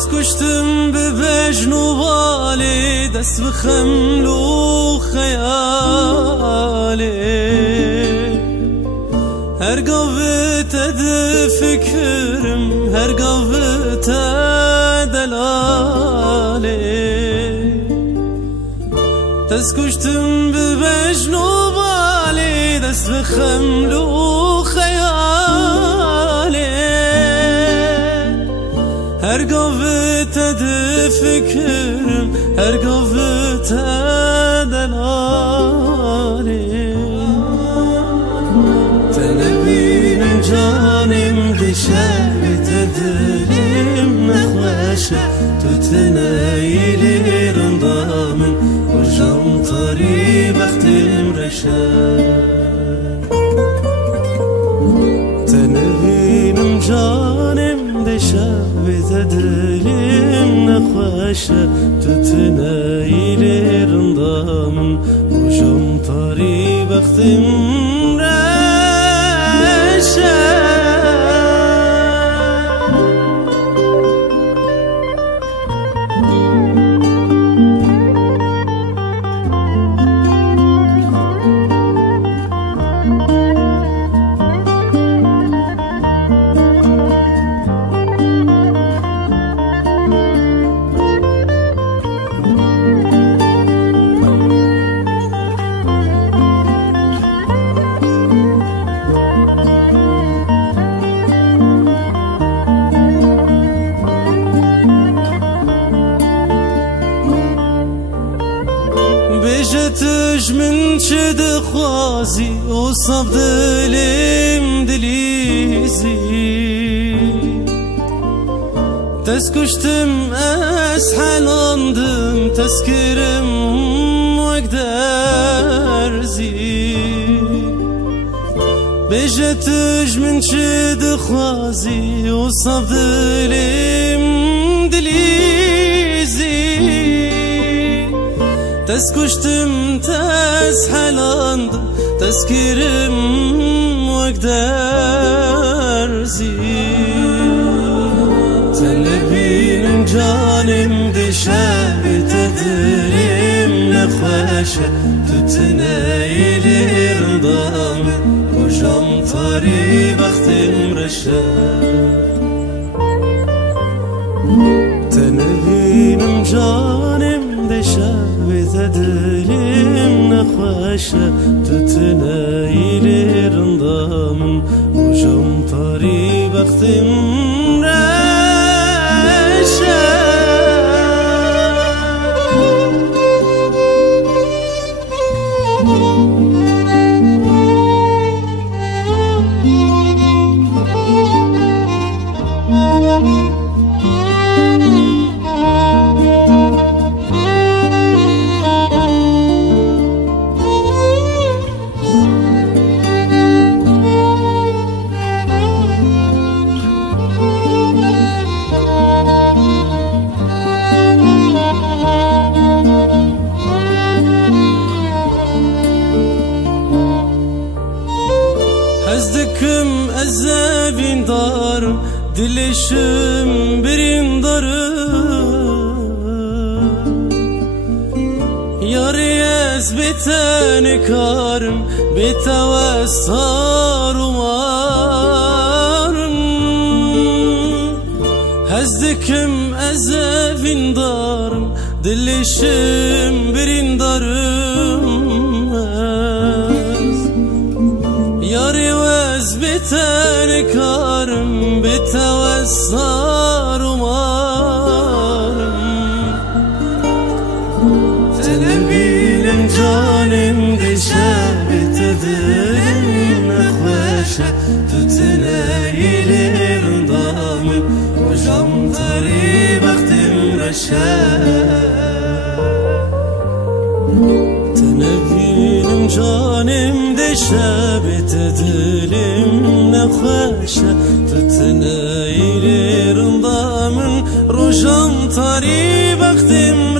دست کشتم به بجن و بالی دست بخمل و خیالی هر قوت ده فکرم هر قوت دلالی دست کشتم به بجن و بالی دست بخمل و خیالی هر قوت ده فکرم هر قوت دلالی تنبینم جانم دشبت دلیم نخوشه تو تنایلی رندامن ورجام طاری بختم رشه تنبینم جانم دشبت دلیم نخوشه تو تنایلی رندامن ورجام طاری بختم بجتش من شد خوازي وصاب دليم دليزي تسكشتم أسحلاندم تسكرم وقدر زي بجتش من شد خوازي وصاب دليم دليزي تسكشتم تسحلاندم تسكرم وقدر زي تنبينم جانم دشابت دريم نخوشه تتنايلي رضام وجام طاري بختم رشه تنبينم جانم دشابت دلیم نخوشه تتنایلی رندامن وجم طاری بختم رشه Azdıkım azabin darım Dilişim birin darım Yariyaz biteni karım Bitavaz sarumarım Azdıkım azabin darım Dilişim birin darım biteni karım bitevessar umarım Tenebilim canim dişebit edilim nekveşe Tütüneylir damım Hocam tari baktim reşe Tenebilim canim dişebit edilim نخوشه تتنايلي رندامن روجان طريق بختم